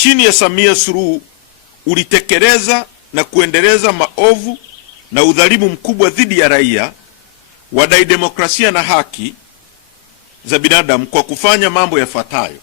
chini ya Samia Suluhu ulitekeleza na kuendeleza maovu na udhalimu mkubwa dhidi ya raia, wadai demokrasia na haki za binadamu kwa kufanya mambo yafuatayo: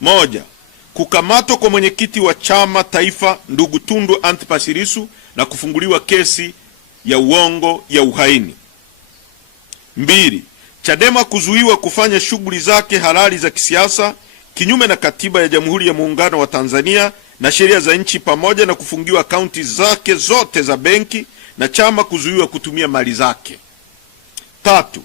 moja, kukamatwa kwa mwenyekiti wa chama taifa ndugu Tundu Antipas Lissu na kufunguliwa kesi ya uongo ya uhaini. Mbili, Chadema kuzuiwa kufanya shughuli zake halali za kisiasa kinyume na katiba ya Jamhuri ya Muungano wa Tanzania na sheria za nchi, pamoja na kufungiwa akaunti zake zote za benki na chama kuzuiwa kutumia mali zake. Tatu,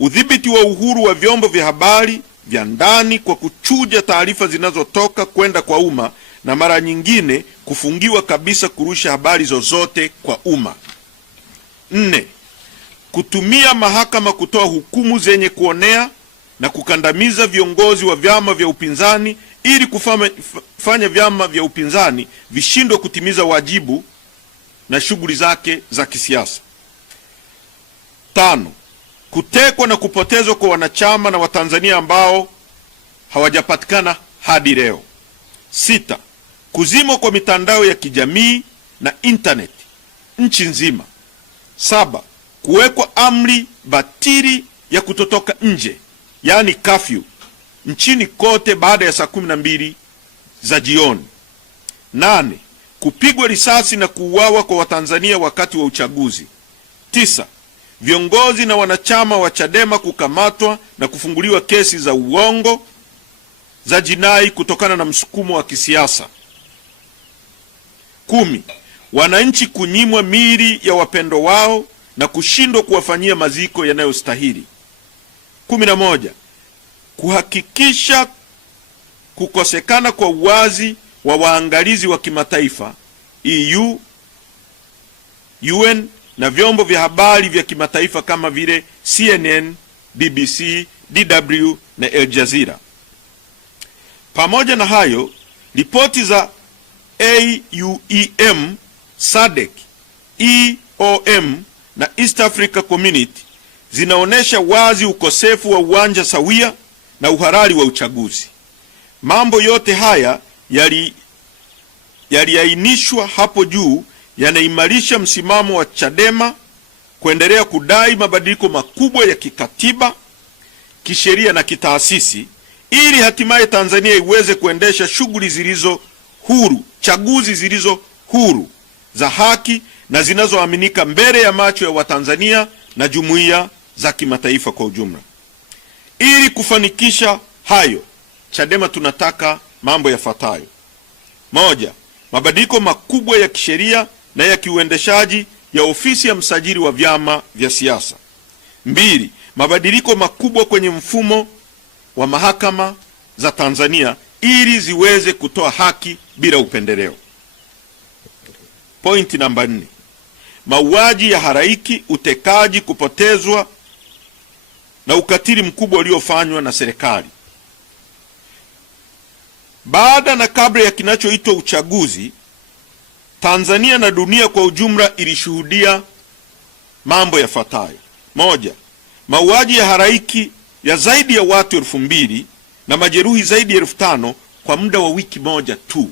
udhibiti wa uhuru wa vyombo vya habari vya ndani kwa kuchuja taarifa zinazotoka kwenda kwa umma na mara nyingine kufungiwa kabisa kurusha habari zozote kwa umma. Nne, kutumia mahakama kutoa hukumu zenye kuonea na kukandamiza viongozi wa vyama vya upinzani ili kufanya vyama vya upinzani vishindwe kutimiza wajibu na shughuli zake za kisiasa. Tano, kutekwa na kupotezwa kwa wanachama na Watanzania ambao hawajapatikana hadi leo. Sita, kuzimwa kwa mitandao ya kijamii na internet nchi nzima. Saba, kuwekwa amri batili ya kutotoka nje, yani curfew, nchini kote baada ya saa 12 za jioni. Nane, kupigwa risasi na kuuawa kwa Watanzania wakati wa uchaguzi. Tisa, viongozi na wanachama wa Chadema kukamatwa na kufunguliwa kesi za uongo za jinai kutokana na msukumo wa kisiasa. 10, wananchi kunyimwa miili ya wapendo wao na kushindwa kuwafanyia maziko yanayostahili. 11, kuhakikisha kukosekana kwa uwazi wa waangalizi wa kimataifa EU, UN na vyombo vya habari vya kimataifa kama vile CNN, BBC, DW na Al Jazeera. Pamoja na hayo, ripoti za AUEM, SADC, EOM na East Africa Community zinaonesha wazi ukosefu wa uwanja sawia na uhalali wa uchaguzi. Mambo yote haya yaliainishwa hapo juu yanaimarisha msimamo wa Chadema kuendelea kudai mabadiliko makubwa ya kikatiba, kisheria na kitaasisi ili hatimaye Tanzania iweze kuendesha shughuli zilizo huru, chaguzi zilizo huru, za haki na zinazoaminika mbele ya macho ya Watanzania na jumuiya za kimataifa kwa ujumla. Ili kufanikisha hayo, Chadema tunataka mambo yafuatayo: moja, mabadiliko makubwa ya kisheria na ya kiuendeshaji ya ofisi ya msajili wa vyama vya siasa. Mbili, mabadiliko makubwa kwenye mfumo wa mahakama za Tanzania ili ziweze kutoa haki bila upendeleo. Pointi namba 4, mauaji ya halaiki, utekaji, kupotezwa na ukatili mkubwa uliofanywa na serikali. Baada na kabla ya kinachoitwa uchaguzi, Tanzania na dunia kwa ujumla ilishuhudia mambo yafuatayo: moja, mauaji ya halaiki ya zaidi ya watu 2000 na majeruhi zaidi ya 5000 kwa muda wa wiki moja tu.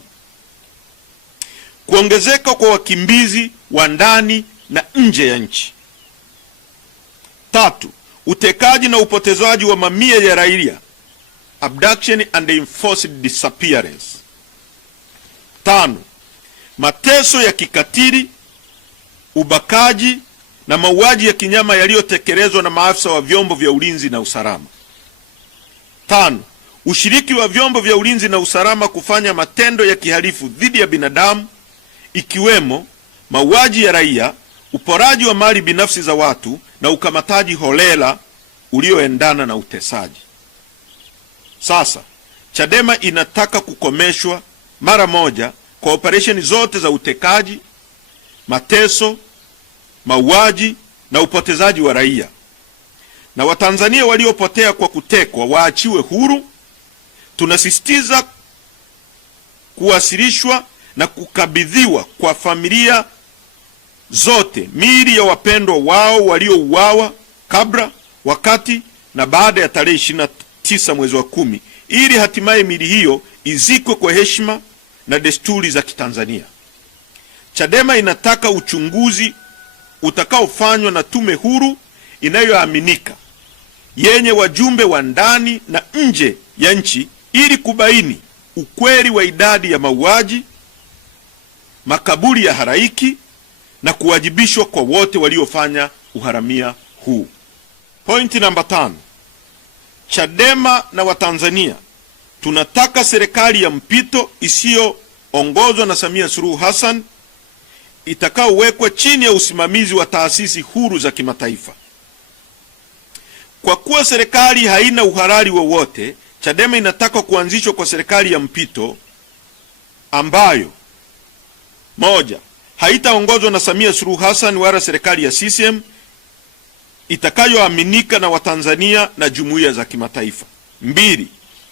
Kuongezeka kwa wakimbizi wa ndani na nje ya nchi. Tatu, utekaji na upotezaji wa mamia ya raia, abduction and enforced disappearance. Tano, mateso ya kikatili, ubakaji na mauaji ya kinyama yaliyotekelezwa na maafisa wa vyombo vya ulinzi na usalama. Tano, ushiriki wa vyombo vya ulinzi na usalama kufanya matendo ya kihalifu dhidi ya binadamu ikiwemo mauaji ya raia, uporaji wa mali binafsi za watu na ukamataji holela ulioendana na utesaji. Sasa, Chadema inataka kukomeshwa mara moja kwa operesheni zote za utekaji, mateso, mauaji na upotezaji wa raia. Na Watanzania waliopotea kwa kutekwa waachiwe huru. Tunasisitiza kuwasilishwa na kukabidhiwa kwa familia zote miili ya wapendwa wao waliouawa kabla, wakati na baada ya tarehe 29 mwezi wa 10 ili hatimaye miili hiyo izikwe kwa heshima na desturi za Kitanzania. Chadema inataka uchunguzi utakaofanywa na tume huru inayoaminika yenye wajumbe wa ndani na nje ya nchi ili kubaini ukweli wa idadi ya mauaji, makaburi ya halaiki na kuwajibishwa kwa wote waliofanya uharamia huu. Pointi namba 5. Chadema na Watanzania tunataka serikali ya mpito isiyoongozwa na Samia Suluhu Hassan itakaowekwa chini ya usimamizi wa taasisi huru za kimataifa. Kwa kuwa serikali haina uhalali wowote, Chadema inataka kuanzishwa kwa serikali ya mpito ambayo: moja, haitaongozwa na Samia Suluhu Hassan wala serikali ya CCM, itakayoaminika na Watanzania na jumuiya za kimataifa. 2,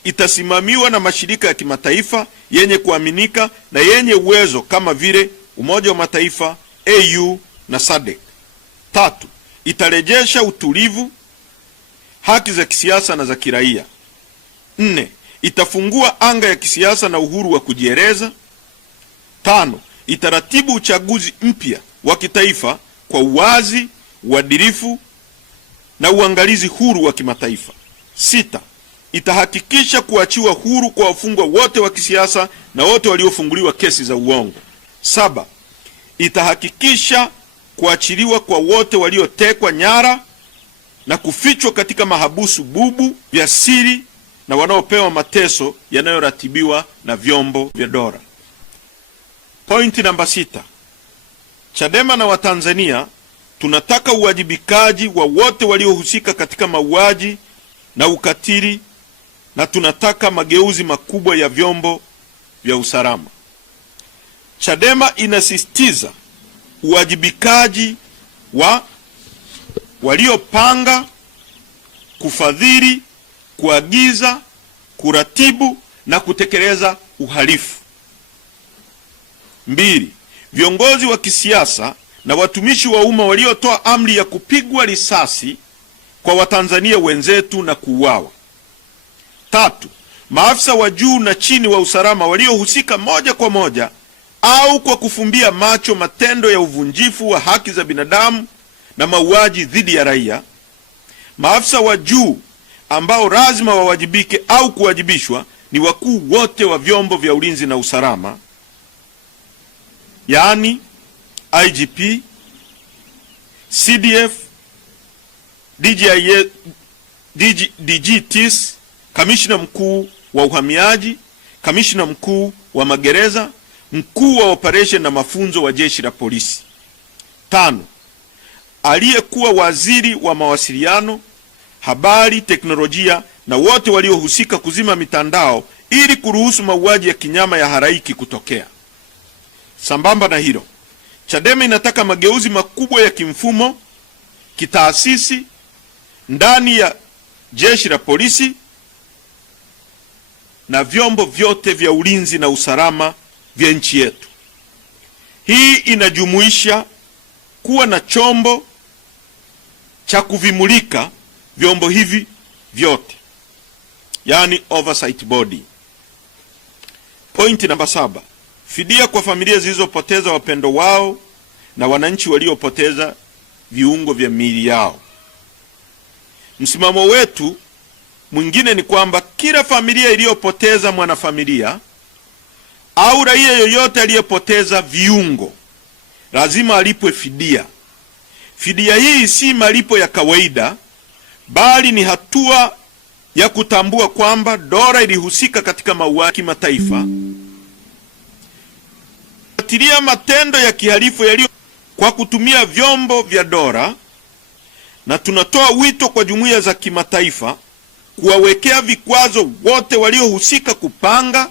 itasimamiwa na mashirika ya kimataifa yenye kuaminika na yenye uwezo kama vile Umoja wa Mataifa, AU na SADC. 3, itarejesha utulivu, haki za kisiasa na za kiraia. 4, itafungua anga ya kisiasa na uhuru wa kujieleza. 5, itaratibu uchaguzi mpya wa kitaifa kwa uwazi, uadilifu na uangalizi huru wa kimataifa. 6, itahakikisha kuachiwa huru kwa wafungwa wote wa kisiasa na wote waliofunguliwa kesi za uongo. 7, itahakikisha kuachiliwa kwa wote waliotekwa nyara na kufichwa katika mahabusu bubu vya siri na wanaopewa mateso yanayoratibiwa na vyombo vya dola. Pointi namba 6. Chadema na Watanzania tunataka uwajibikaji wa wote waliohusika katika mauaji na ukatili, na tunataka mageuzi makubwa ya vyombo vya usalama. Chadema inasisitiza uwajibikaji wa waliopanga, kufadhili, kuagiza, kuratibu na kutekeleza uhalifu. 2, viongozi wa kisiasa na watumishi wa umma waliotoa amri ya kupigwa risasi kwa Watanzania wenzetu na kuuawa. 3, maafisa wa juu na chini wa usalama waliohusika moja kwa moja au kwa kufumbia macho matendo ya uvunjifu wa haki za binadamu na mauaji dhidi ya raia. Maafisa wa juu ambao lazima wawajibike au kuwajibishwa ni wakuu wote wa vyombo vya ulinzi na usalama, yaani IGP, CDF, DGTs, kamishna mkuu wa uhamiaji, kamishna mkuu wa magereza, mkuu wa operation na mafunzo wa jeshi la polisi. 5, aliyekuwa waziri wa mawasiliano, habari, teknolojia na wote waliohusika kuzima mitandao ili kuruhusu mauaji ya kinyama ya halaiki kutokea. Sambamba na hilo, Chadema inataka mageuzi makubwa ya kimfumo, kitaasisi ndani ya jeshi la polisi na vyombo vyote vya ulinzi na usalama vya nchi yetu. Hii inajumuisha kuwa na chombo cha kuvimulika vyombo hivi vyote, yani oversight body. Pointi namba 7. Fidia kwa familia zilizopoteza wapendo wao na wananchi waliopoteza viungo vya miili yao. Msimamo wetu mwingine ni kwamba kila familia iliyopoteza mwanafamilia au raia yoyote aliyepoteza viungo lazima alipwe fidia. Fidia hii si malipo ya kawaida, bali ni hatua ya kutambua kwamba dola ilihusika katika mauaji kimataifa, kufuatilia matendo ya kihalifu yaliyo kwa kutumia vyombo vya dola, na tunatoa wito kwa jumuiya za kimataifa kuwawekea vikwazo wote waliohusika kupanga,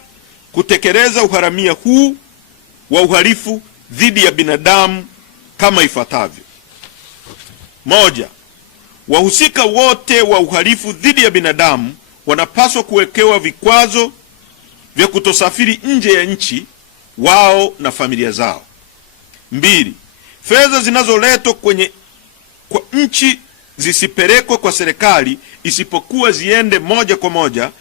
kutekeleza uharamia huu wa uhalifu dhidi ya binadamu kama ifuatavyo. 1, wahusika wote wa uhalifu dhidi ya binadamu wanapaswa kuwekewa vikwazo vya kutosafiri nje ya nchi, wao na familia zao. 2, fedha zinazoletwa kwa nchi zisipelekwe kwa serikali isipokuwa ziende moja kwa moja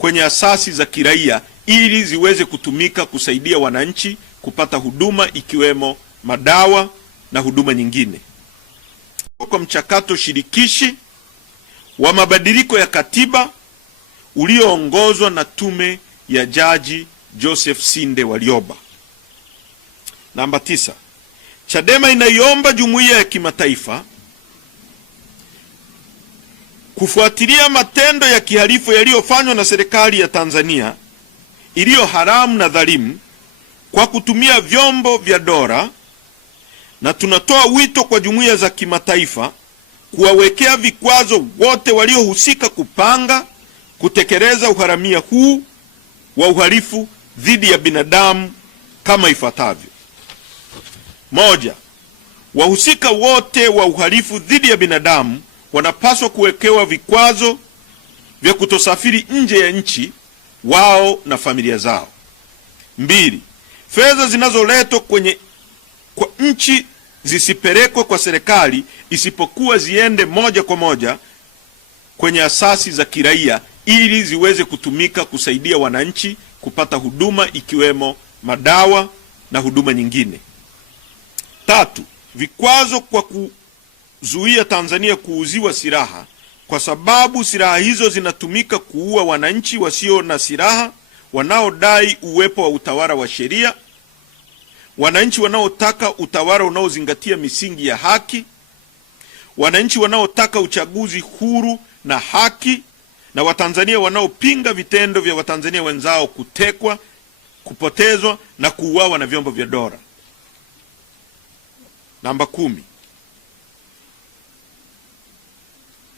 kwenye asasi za kiraia ili ziweze kutumika kusaidia wananchi kupata huduma ikiwemo madawa na huduma nyingine. Kwa mchakato shirikishi wa mabadiliko ya katiba ulioongozwa na tume ya Jaji Joseph Sinde Warioba. Namba 9. Chadema inaiomba jumuiya ya kimataifa kufuatilia matendo ya kihalifu yaliyofanywa na serikali ya Tanzania iliyo haramu na dhalimu kwa kutumia vyombo vya dola, na tunatoa wito kwa jumuiya za kimataifa kuwawekea vikwazo wote waliohusika kupanga, kutekeleza uharamia huu wa uhalifu dhidi ya binadamu kama ifuatavyo. 1. Wahusika wote wa uhalifu dhidi ya binadamu wanapaswa kuwekewa vikwazo vya kutosafiri nje ya nchi, wao na familia zao. 2. Fedha zinazoletwa kwa nchi zisipelekwe kwa serikali, isipokuwa ziende moja kwa moja kwenye asasi za kiraia ili ziweze kutumika kusaidia wananchi kupata huduma ikiwemo madawa na huduma nyingine. 3. Vikwazo kwa kuzuia Tanzania kuuziwa silaha, kwa sababu silaha hizo zinatumika kuua wananchi wasio na silaha wanaodai uwepo wa utawala wa sheria, wananchi wanaotaka utawala unaozingatia misingi ya haki, wananchi wanaotaka uchaguzi huru na haki, na Watanzania wanaopinga vitendo vya Watanzania wenzao kutekwa, kupotezwa na kuuawa na vyombo vya dola. Namba 10.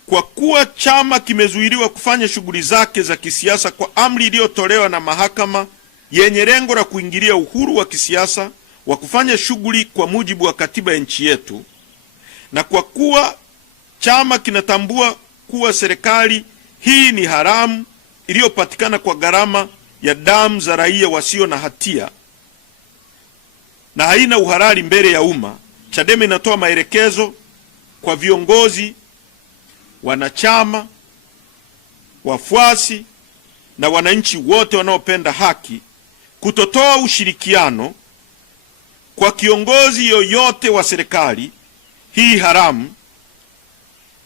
Kwa kuwa chama kimezuiliwa kufanya shughuli zake za kisiasa kwa amri iliyotolewa na mahakama yenye lengo la kuingilia uhuru wa kisiasa wa kufanya shughuli kwa mujibu wa katiba ya nchi yetu, na kwa kuwa chama kinatambua kuwa serikali hii ni haramu iliyopatikana kwa gharama ya damu za raia wasio na hatia na haina uhalali mbele ya umma, Chadema inatoa maelekezo kwa viongozi, wanachama, wafuasi na wananchi wote wanaopenda haki kutotoa ushirikiano kwa kiongozi yoyote wa serikali hii haramu.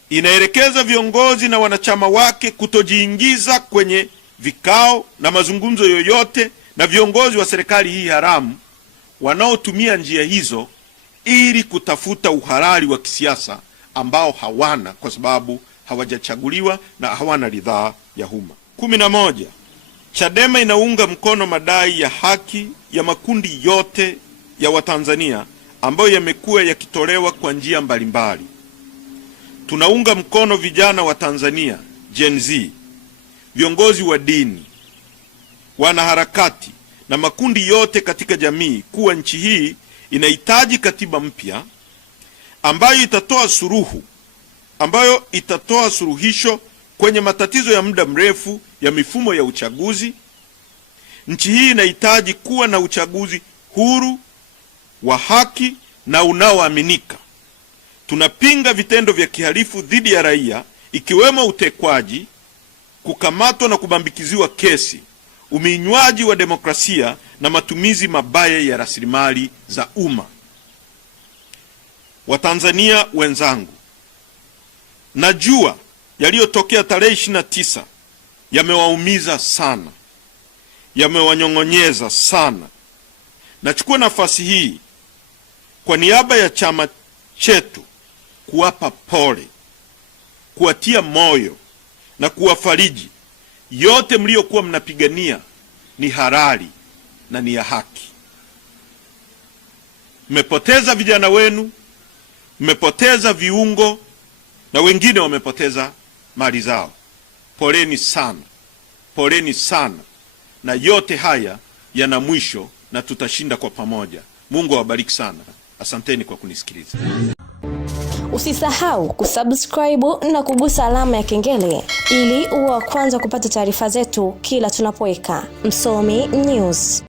Inaelekeza viongozi na wanachama wake kutojiingiza kwenye vikao na mazungumzo yoyote na viongozi wa serikali hii haramu wanaotumia njia hizo ili kutafuta uhalali wa kisiasa ambao hawana, kwa sababu hawajachaguliwa na hawana ridhaa ya umma. 11. Chadema inaunga mkono madai ya haki ya makundi yote ya Watanzania ambayo yamekuwa yakitolewa kwa njia mbalimbali. Tunaunga mkono vijana wa Tanzania, Gen Z, viongozi wa dini, wanaharakati na makundi yote katika jamii kuwa nchi hii inahitaji katiba mpya ambayo itatoa suluhisho kwenye matatizo ya muda mrefu ya mifumo ya uchaguzi. Nchi hii inahitaji kuwa na uchaguzi huru, wa haki na unaoaminika. Tunapinga vitendo vya kihalifu dhidi ya raia, ikiwemo utekwaji, kukamatwa na kubambikiziwa kesi, uminywaji wa demokrasia na matumizi mabaya ya rasilimali za umma. Watanzania wenzangu, najua yaliyotokea tarehe 29 yamewaumiza sana, yamewanyong'onyeza sana. Nachukua nafasi hii kwa niaba ya chama chetu kuwapa pole, kuwatia moyo na kuwafariji. Yote mliokuwa mnapigania ni halali na ni ya haki. Mmepoteza vijana wenu, mmepoteza viungo na wengine wamepoteza mali zao. Poleni sana, poleni sana, na yote haya yana mwisho na tutashinda kwa pamoja. Mungu awabariki sana. Asanteni kwa kunisikiliza. Usisahau kusubscribe na kugusa alama ya kengele ili uwe wa kwanza kupata taarifa zetu kila tunapoweka Msomi News.